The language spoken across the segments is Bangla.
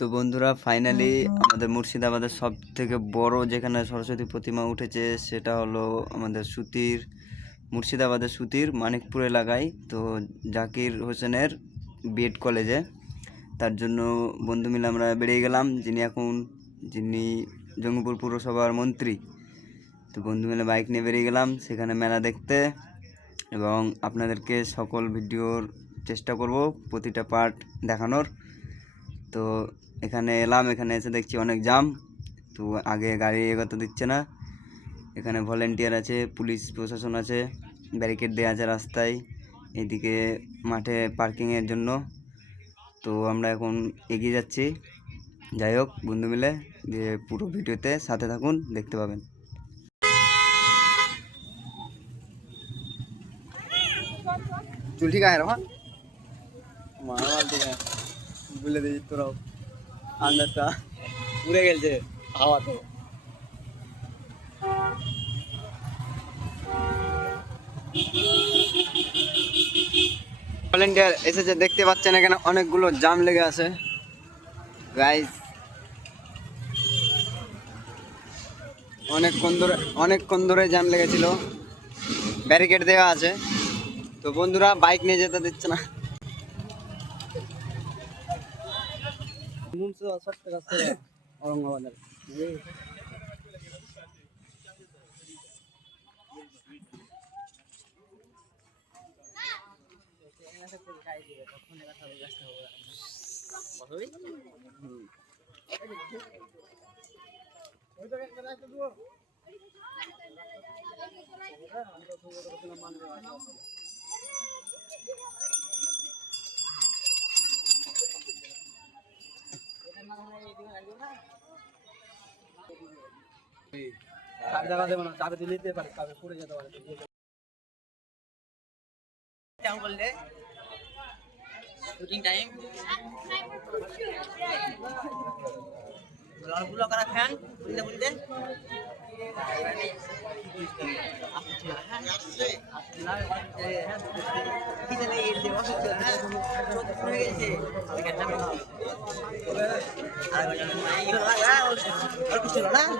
তো বন্ধুরা ফাইনালি আমাদের মুর্শিদাবাদের সব থেকে বড় যেখানে সরস্বতী প্রতিমা উঠেছে সেটা হলো আমাদের সুতির মুর্শিদাবাদের সুতির মানিকপুর এলাকায়। তো জাকির হোসেনের বিএড কলেজে তার জন্য বন্ধু মিলে আমরা বেরিয়ে গেলাম। যিনি এখন যিনি জঙ্গিপুর পুরসভার মন্ত্রী। তো বন্ধু মিলে বাইক নিয়ে বেরিয়ে গেলাম সেখানে মেলা দেখতে। এবং আপনাদেরকে সকল ভিডিওর চেষ্টা করব প্রতিটা পার্ট দেখানোর। তো এখানে এলাম, এখানে এসে দেখছি অনেক জাম তো আগে গাড়ি এগোতে দিচ্ছে না। এখানে ভলেন্টিয়ার আছে, পুলিশ প্রশাসন আছে, ব্যারিকেড দেওয়া আছে রাস্তায়, এদিকে মাঠে পার্কিংয়ের জন্য। তো আমরা এখন এগিয়ে যাচ্ছি। যাই হোক, বন্ধু মিলে যে পুরো ভিডিওতে সাথে থাকুন, দেখতে পাবেন। চুল ঠিক আছে ঠিক আছে। বলে দিই তোরাও আন্দাজটা উড়ে গেছে হাওয়াতে। ভলেন্টিয়ার এসেছে, দেখতে পাচ্ছেন এখানে অনেকগুলো জাম লেগে আছে। গাইস অনেকক্ষণ ধরে অনেকক্ষণ ধরে জাম লেগেছিল। ব্যারিকেড দেওয়া আছে। তো বন্ধুরা বাইক নিয়ে যেতে দিচ্ছে না। মুমসে সত্য কাছে ঔরঙ্গাবাদের কথা জায়গা দেবো না চাপে দিলে দিতে পারে চাপে পড়ে যেতে পারে বললে শুটিং টাইম ব্লগ করা ফ্যান বুঝতে বুঝতে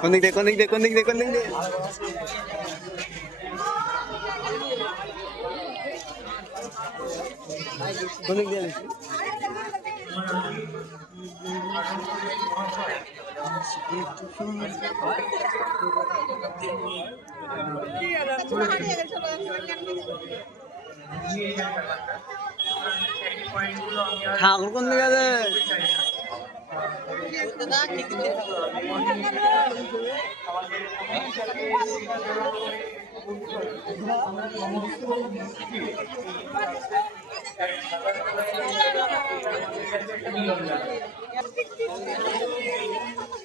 কোন দিক দিয়ে, কোন দিক দিয়ে, কোন দিক দিয়ে, কোন দিক দিয়ে কোন দিক দিয়ে? ঠাকুর কোন দিকে আছে?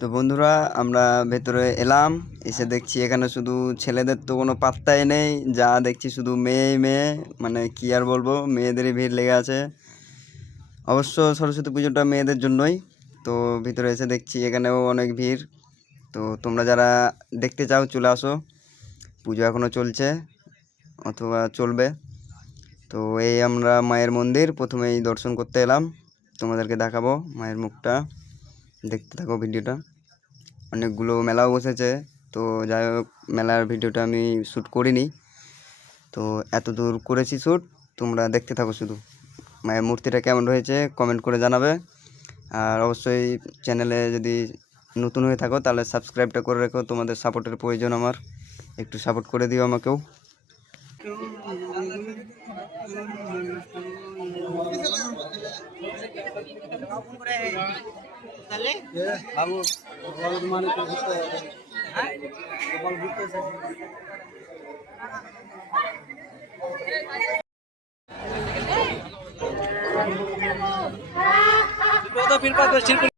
তো বন্ধুরা, আমরা ভেতরে এলাম, এসে দেখছি এখানে শুধু ছেলেদের তো কোনো পাত্তাই নেই, যা দেখছি শুধু মেয়ে মেয়ে মানে কি আর বলব, মেয়েদেরই ভিড় লেগে আছে। অবশ্য সরস্বতী পুজোটা মেয়েদের জন্যই। তো ভিতরে এসে দেখছি এখানেও অনেক ভিড়। তো তোমরা যারা দেখতে চাও, চলে আসো। পুজো এখনও চলছে, অথবা চলবে। তো এই আমরা মায়ের মন্দির, প্রথমেই দর্শন করতে এলাম। তোমাদেরকে দেখাবো মায়ের মুখটা। দেখতে থাকো ভিডিওটা। অনেকগুলো মেলাও বসেছে। তো যাই হোক, মেলার ভিডিওটা আমি শ্যুট করিনি। তো এত দূর করেছি শ্যুট, তোমরা দেখতে থাকো শুধু। মায়ের মূর্তিটা কেমন রয়েছে কমেন্ট করে জানাবে। আর অবশ্যই চ্যানেলে যদি নতুন হয়ে থাকো, তাহলে সাবস্ক্রাইবটা করে রেখো। তোমাদের সাপোর্টের প্রয়োজন আমার। একটু সাপোর্ট করে দিও আমাকেও। বাবু শিল্পী